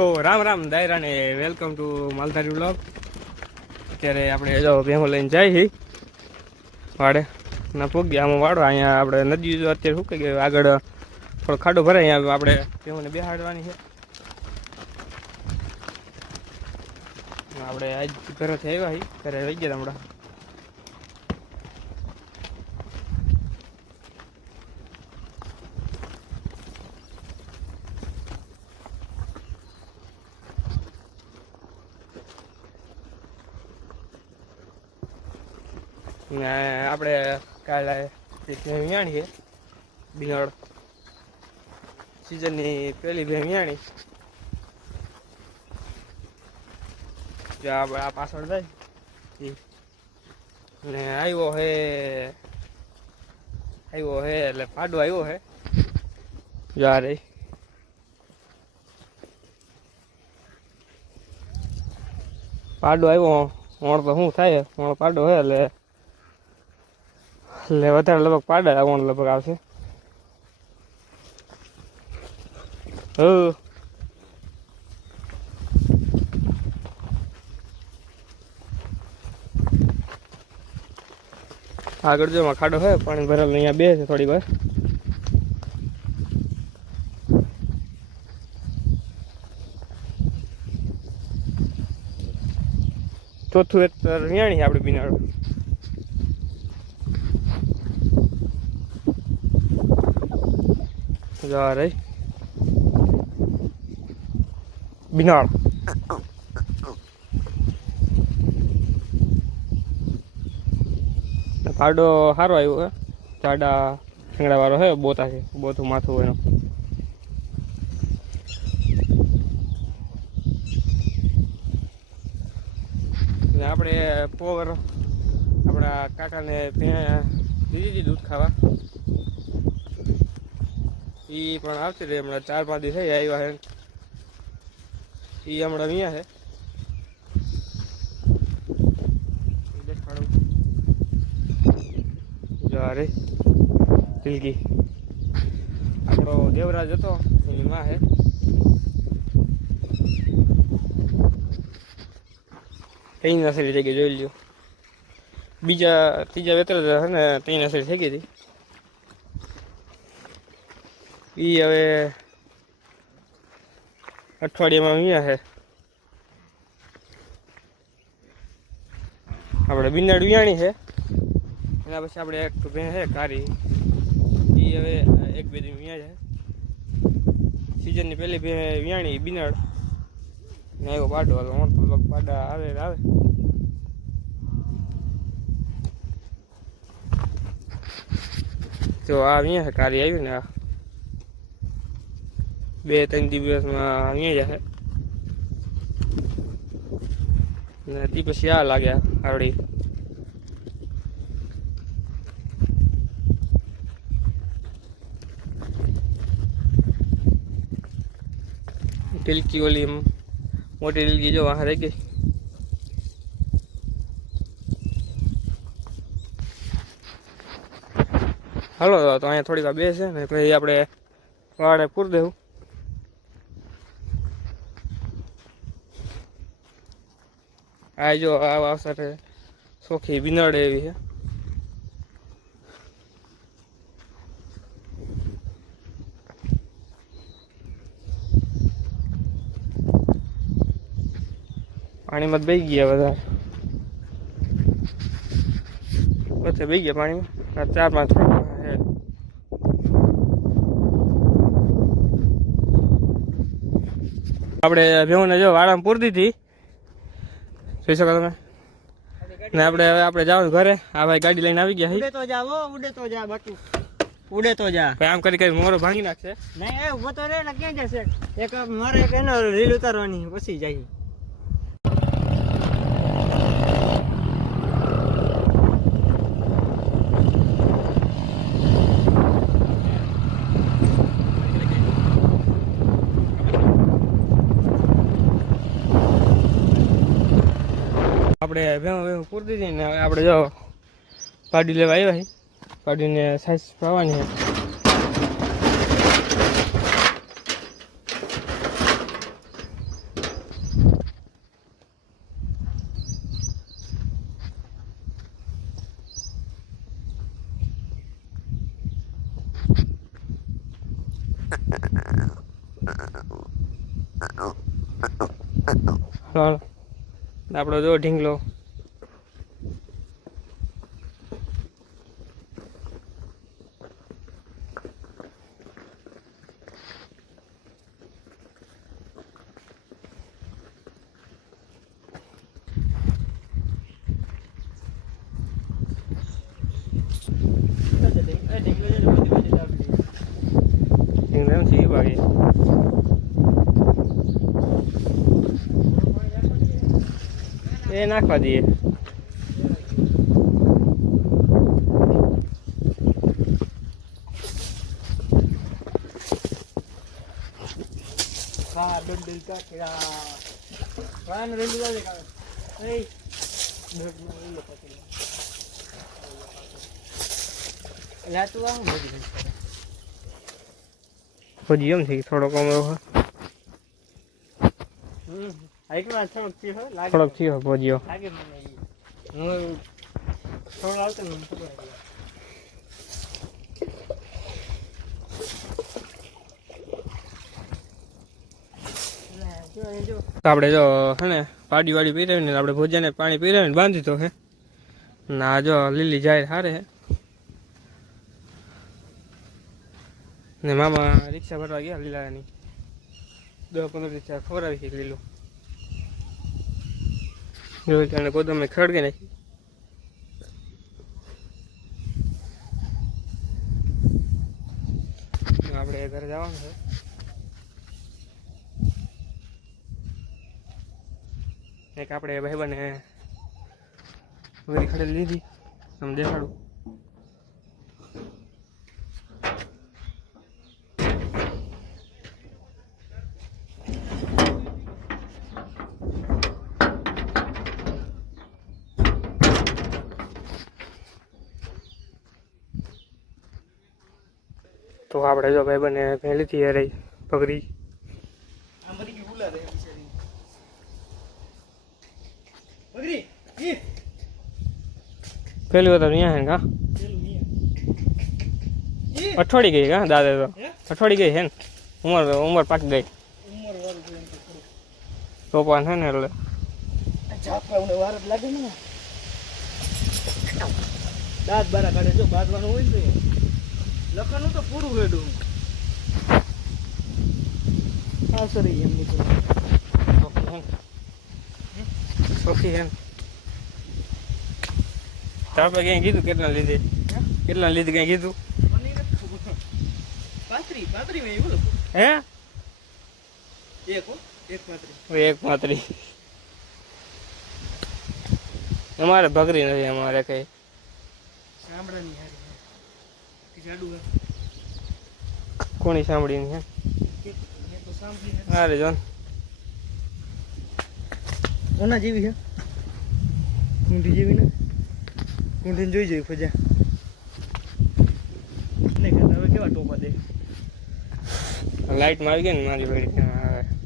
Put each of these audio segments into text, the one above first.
તો રામ રામ દાયરા ને welcome to Maldhari vlog. અત્યારે આપણે જો ભેહો લઈને જાય છે વાડે ના પોગ્યા આમાં વાડો અહીંયા આપણે નદી અત્યારે શું કહે આગળ થોડો ખાડો ભરાય અહીંયા આપણે ભેહોને બેહાડવાની છે। આપણે આજ ઘરેથી આવ્યા છીએ ઘરે રહી ગયા હમણાં। આપણે કાલે વિયાણી બિનળ સિઝનની પહેલી બે વિયાણી આ પાછળ જાય ને આવ્યો હે એટલે પાડો આવ્યો હે જા રે પાડો આવ્યો વણ તો શું થાય વણ પાડો હે એટલે વધારે લગભગ પાડા આવવાનું લગભગ આવશે। આગળ જો ખાડો હોય પાણી ભરેલું અહીંયા બે છે થોડી વાર ચોથું વિયાણી આપણે બિનાળ જા રહી બિનાળ પાડો સારો આવ્યો હે જાડા શિંગડા વાળો હે બોતા છે બોતું માથું એનું આપણે પોવર આપણા કાકાને દીધી હતી દૂધ ખાવા એ પણ આવતી રહી હમણાં 4-5 દિવસ થઈ આવ્યા હે એ હમણાં અહીંયા છે દેખાડું રે તિલકી આપણો દેવરાજ હતો એની માં હે ત્રણ નસલી થઈ ગઈ જોઈ લ્યો ત્રીજા વેતર છે ને 3 નસલી થઈ ગઈ હતી એ હવે અઠવાડિયામાં અહીંયા છે આપણે બિનાડ વિયાણી છે એના પછી આપણે એક ભેં છે કારી એ હવે 1-2 દિન વિયા છે સિઝનની પહેલી ભેં વિયાણી બિનાડ ને આવ્યો પાડો હાલો પાડા આવે તો આ વિયા છે કારી આવ્યું ને આ 2-3 દિવસમાં અહીંયા જશે ને તે પછી આ લાગ્યા આવડી તિલકી ઓલી મોટી તિલકી જો વાહ રહી ગઈ હાલો તો અહીંયા થોડીક વાર બેસે ને પછી આપણે વાડે પૂર દેવું આ જો આ અવસરે સોખી બિનાડે એવી છે પાણીમાં બેસી ગયા બધા પછી બેસી ગયા પાણીમાં 4-5 છે આપણે ભેહોને જો વાડામાં પૂરી દીધી જોઈ શકો તમે ને આપણે હવે આપણે જવાનું ઘરે આ ભાઈ ગાડી લઈને આવી ગયા ઉડે તો જા બાકી ઉડે તો જા આમ કરી મોરો ભાંગી નાખશે નહીં એ ઉભો તો રે ને ક્યાં જશે એક મારે એક એનો રીલ ઉતારવાની પછી જાય આપણે ભેહું પૂરી દીધી ને આપણે જો પાડી લેવા આવ્યા છે પાડીને સાઈઝ પાવાની છે હાલો આપણો જો ઢીંગલો ઢીંગલો એમ છે એ બાકી એ નાખવા દઈએ હા ડંડલ કાકડા વાન ડંડલ આવે કાકા એ ડંડલ ઈ લોકો લા તું આમ બધી પછી એમ છે કે થોડોક અમારો આઈકમાં થોડોક થી હો લાગે થોડોક થયો ભોજ્યો લાગે મને ઈ હું થોડો આવતો ને થોડો જો તો આપણે જો હે ને પાડી વાડી પીરાવીને આપણે ભોજાને પાણી પીરાવીને બાંધી તો હે ના જો લીલી જાય હારે હે ને મામા રિક્ષા ભરવા ગયા લીલાની 10-15 રિક્ષા ખવડાવી છે લીલું જો તેને ગોદમે ખડકે નાખી આપણે ઘરે જવાનું છે એક આપણે ભાઈબંધને વરી ખડે લીધી તમે દેખાડું તો આપણે જો ભાઈબંધને પહેલીથી યાર પકડી આ મરી ગઈ ભૂલા રે બિચારી પગરી ઈ પેલી વખત અહીંયા હે કા પેલું ઈ અઠવાડી ગઈ કા દાદા તો હે અઠવાડી ગઈ હે ને ઉંમર પાકી ગઈ ઉંમર વાળું જોઈને તો તોફાન છે ને એટલે ઝાપકાને વાર જ લાગે ને દાંત બારા કાઢે જો બાંધવાનું હોય ને લખવાનું તો પૂરું હેડું હા સર એમ નીકળે સોખી હે ને તાર પર ક્યાંય કીધું કેટલા લીધે ક્યાંય કીધું મને પાત્રી મેં એવું લખું હે એક પાત્રી ઓય એક માત્રી અમારે ભગરી નથી અમારે કઈ સાંભળાની હારી જાડું હે કોની સાંભળીની હે મેં તો સાંભળી અરે જોન ઓના જેવી છે કુંઠી જેવી ને કુંઠીને જોઈ જોઈ ફજા નહીં ખાતા હવે કેવા ટોપા દે લાઈટમાં આવી ગઈ ને મારી ભાઈ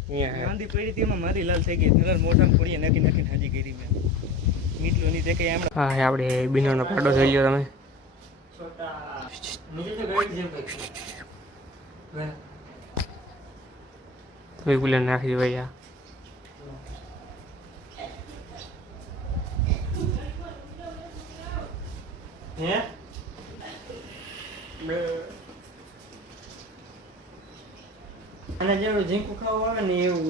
અહીંયા હે ગાંધી પડી હતી એમાં મારી લાલ થઈ ગઈ નર મોઢામાં પડીએ નાખીને હાજી કરી મેં મીઠું ની તે કઈ આમ હા હે આપણે બિનોનો પાડો જોઈ લ્યો તમે વિપુલ નાખી ભાઈ આ હે અને જેવું ઝીંકું ખાવા આવે ને એવું